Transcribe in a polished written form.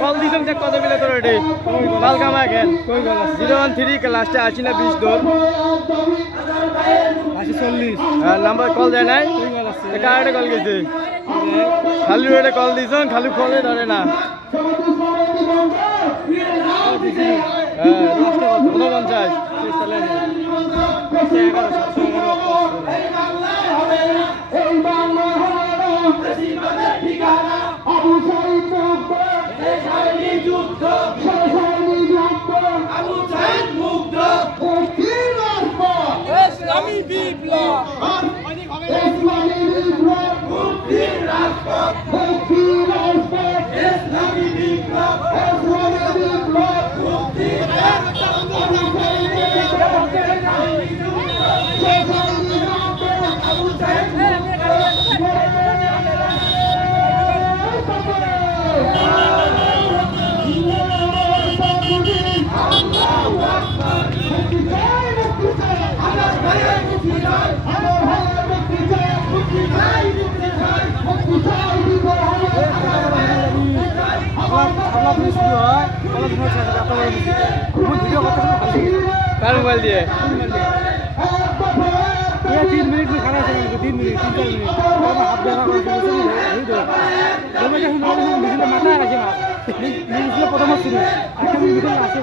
call দিছম দেখ কত মিলে তোর এটি মাল কামা কেন 013 লাস্টে 80 না 20 দৌড় 40 নাম্বার কল দেয় নাই কার্ডে কল গেছে খালি রেটে কল দিছন খালি ফোনে ধরে না হ্যাঁ 49 मोबाइल दिए 3 मिनट में खाना चाहिए 3 मिनट 3-4 मिनट हाफ बेला माथा আছে না নিউজে প্রথম শুরু একটা মিনিট আছে